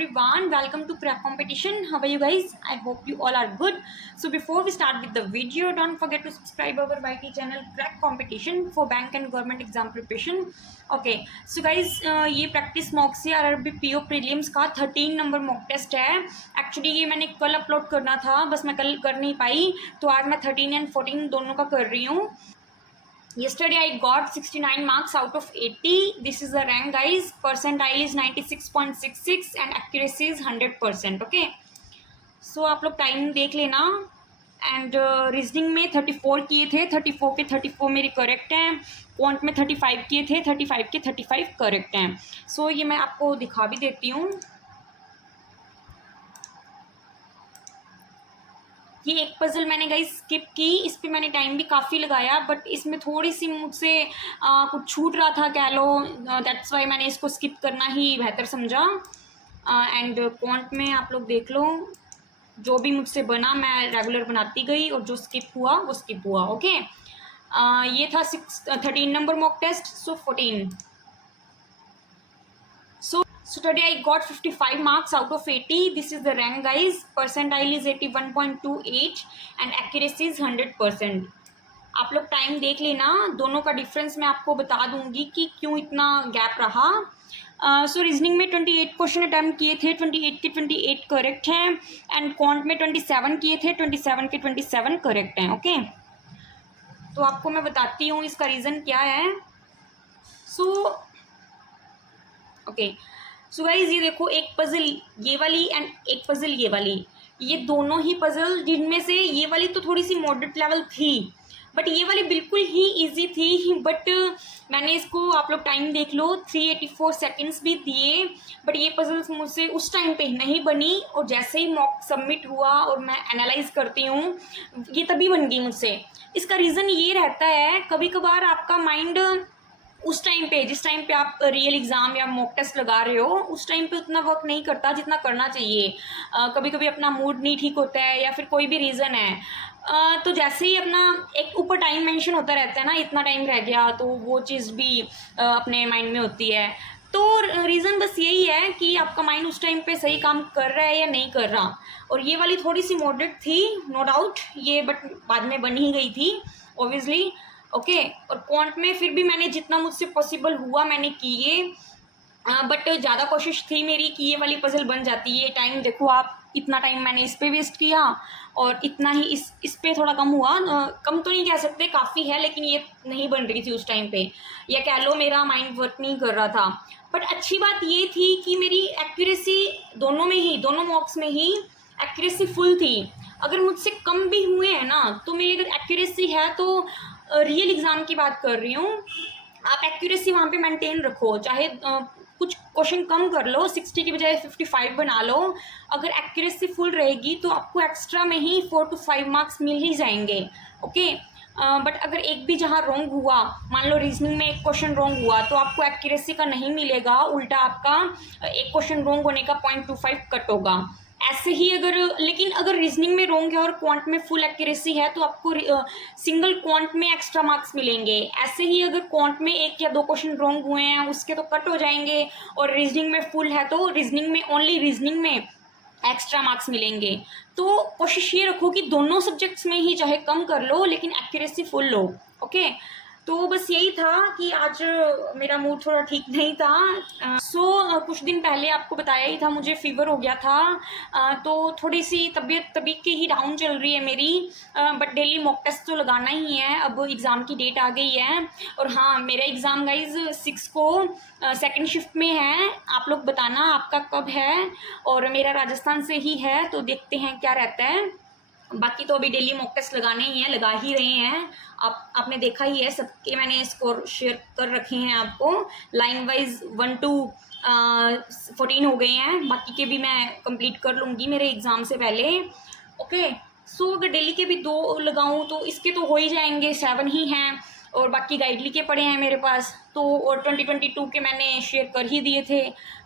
everyone, welcome to Prep Competition. How are you guys? I hope you all are good. So before we start with the video, don't forget to subscribe our YT channel Prep Competition for bank and government exam preparation. Okay, so guys, ये practice mock से RRB PO prelims का 13 number mock test है. Actually ये मैंने कल upload करना था, बस मैं कल कर नहीं पाई, तो आज मैं 13 एंड 14 दोनों का कर रही हूँ. Yesterday I got 69 marks out of 80. This is the rank, guys. Percentile is 96.66 and accuracy is 100%. Okay. So आप लोग टाइम देख लेना. एंड रीजनिंग में 34 किए थे, 34 के 34 मेरे करेक्ट हैं. क्वांट में 35 किए थे, 35 के 35 करेक्ट हैं. सो ये मैं आपको दिखा भी देती हूँ. ये एक पजल मैंने गाइस स्किप की, इस पे मैंने टाइम भी काफ़ी लगाया, बट इसमें थोड़ी सी मुझसे कुछ छूट रहा था कह लो, दैट्स वाई मैंने इसको स्किप करना ही बेहतर समझा. एंड क्वांट में आप लोग देख लो, जो भी मुझसे बना मैं रेगुलर बनाती गई और जो स्किप हुआ वो स्किप हुआ. ओके. ये था 13 number mock test. So 14. So today I got 55 marks out of 80. This is the rank, guys. Percentile is 81.28 and accuracy is 100%. आप लोग टाइम देख लेना. दोनों का डिफरेंस मैं आपको बता दूंगी कि क्यों इतना गैप रहा. सो रीजनिंग में 28 क्वेश्चन अटैम्प्ट किए थे, 28 के 28 करेक्ट हैं. एंड क्वांट में 27 किए थे, 27 के 27 करेक्ट हैं. ओके. तो आपको मैं बताती हूँ इसका रीज़न क्या है. ओके. सो गाइज ये देखो, एक पजल ये वाली एंड एक पजल ये वाली, ये दोनों ही पजल, जिनमें से ये वाली तो थोड़ी सी मॉडरेट लेवल थी, बट ये वाली बिल्कुल ही इजी थी. बट मैंने इसको, आप लोग टाइम देख लो, 384 सेकेंड्स भी दिए, बट ये पजल्स मुझसे उस टाइम पे नहीं बनी. और जैसे ही मॉक सबमिट हुआ और मैं एनालाइज करती हूँ, ये तभी बन गई मुझसे. इसका रीज़न ये रहता है, कभी कभार आपका माइंड उस टाइम पे, जिस टाइम पे आप रियल एग्ज़ाम या मॉक टेस्ट लगा रहे हो, उस टाइम पे उतना वर्क नहीं करता जितना करना चाहिए. कभी कभी अपना मूड नहीं ठीक होता है या फिर कोई भी रीज़न है, तो जैसे ही अपना एक ऊपर टाइम मेंशन होता रहता है ना, इतना टाइम रह गया, तो वो चीज़ भी अपने माइंड में होती है. तो रीज़न बस यही है कि आपका माइंड उस टाइम पे सही काम कर रहा है या नहीं कर रहा. और ये वाली थोड़ी सी मॉडरेट थी, नो डाउट ये, बट बाद में बन ही गई थी ऑब्वियसली. ओके. और क्वांट में फिर भी मैंने जितना मुझसे पॉसिबल हुआ मैंने किए, बट ज़्यादा कोशिश थी मेरी कि ये वाली पजल बन जाती है. टाइम देखो आप, इतना टाइम मैंने इस पे वेस्ट किया और इतना ही इस पे थोड़ा कम हुआ. कम तो नहीं कह सकते, काफ़ी है, लेकिन ये नहीं बन रही थी उस टाइम पे, या कह लो मेरा माइंड वर्क नहीं कर रहा था. बट अच्छी बात ये थी कि मेरी एक्यूरेसी दोनों में ही, दोनों मॉक्स में ही एक्यूरेसी फुल थी. अगर मुझसे कम भी हुए हैं ना, तो मेरी अगर एक्यूरेसी है, तो रियल एग्ज़ाम की बात कर रही हूँ, आप एक्यूरेसी वहाँ पे मेंटेन रखो. चाहे कुछ क्वेश्चन कम कर लो, 60 की बजाय 55 बना लो, अगर एक्यूरेसी फुल रहेगी तो आपको एक्स्ट्रा में ही 4 to 5 मार्क्स मिल ही जाएंगे. ओके. बट अगर एक भी जहाँ रॉन्ग हुआ, मान लो रीजनिंग में एक क्वेश्चन रॉन्ग हुआ, तो आपको एक्यूरेसी का नहीं मिलेगा, उल्टा आपका एक क्वेश्चन रॉन्ग होने का 0.25 कट होगा. ऐसे ही लेकिन अगर रीजनिंग में रॉन्ग है और क्वांट में फुल एक्यूरेसी है, तो आपको सिंगल क्वांट में एक्स्ट्रा मार्क्स मिलेंगे. ऐसे ही अगर क्वांट में एक या दो क्वेश्चन रॉन्ग हुए हैं, उसके तो कट हो जाएंगे, और रीजनिंग में फुल है तो रीजनिंग में, ओनली रीजनिंग में एक्स्ट्रा मार्क्स मिलेंगे. तो कोशिश ये रखो कि दोनों सब्जेक्ट्स में ही चाहे कम कर लो, लेकिन एक्यूरेसी फुल लो. ओके. तो बस यही था कि आज मेरा मूड थोड़ा ठीक नहीं था. कुछ दिन पहले आपको बताया ही था, मुझे फीवर हो गया था, तो थोड़ी सी तबीयत तभी की ही डाउन चल रही है मेरी. बट डेली मॉक टेस्ट तो लगाना ही है. अब एग्ज़ाम की डेट आ गई है, और हाँ, मेरा एग्ज़ाम गाइज 6 को सेकंड शिफ्ट में है. आप लोग बताना आपका कब है, और मेरा राजस्थान से ही है, तो देखते हैं क्या रहता है. बाकी तो अभी डेली मॉक टेस्ट लगाने ही हैं, लगा ही रहे हैं. आपने देखा ही है, सबके मैंने स्कोर शेयर कर रखे हैं आपको. लाइन वाइज 1 to 14 हो गए हैं. बाकी के भी मैं कंप्लीट कर लूँगी मेरे एग्ज़ाम से पहले. ओके. सो अगर डेली के भी 2 लगाऊँ तो इसके तो हो ही जाएंगे, 7 ही हैं, और बाकी गाइडली के पड़े हैं मेरे पास, तो और 2022 के मैंने शेयर कर ही दिए थे,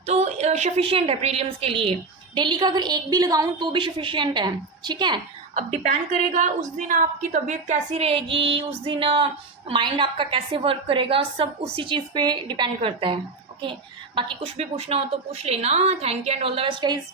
तो सफिशिएंट है प्रीलिम्स के लिए. डेली का अगर एक भी लगाऊँ तो भी सफिशिएंट है. ठीक है. अब डिपेंड करेगा उस दिन आपकी तबीयत कैसी रहेगी, उस दिन माइंड आपका कैसे वर्क करेगा, सब उसी चीज़ पे डिपेंड करता है. ओके. ओके, बाकी कुछ भी पूछना हो तो पूछ लेना। Thank you and all the best guys.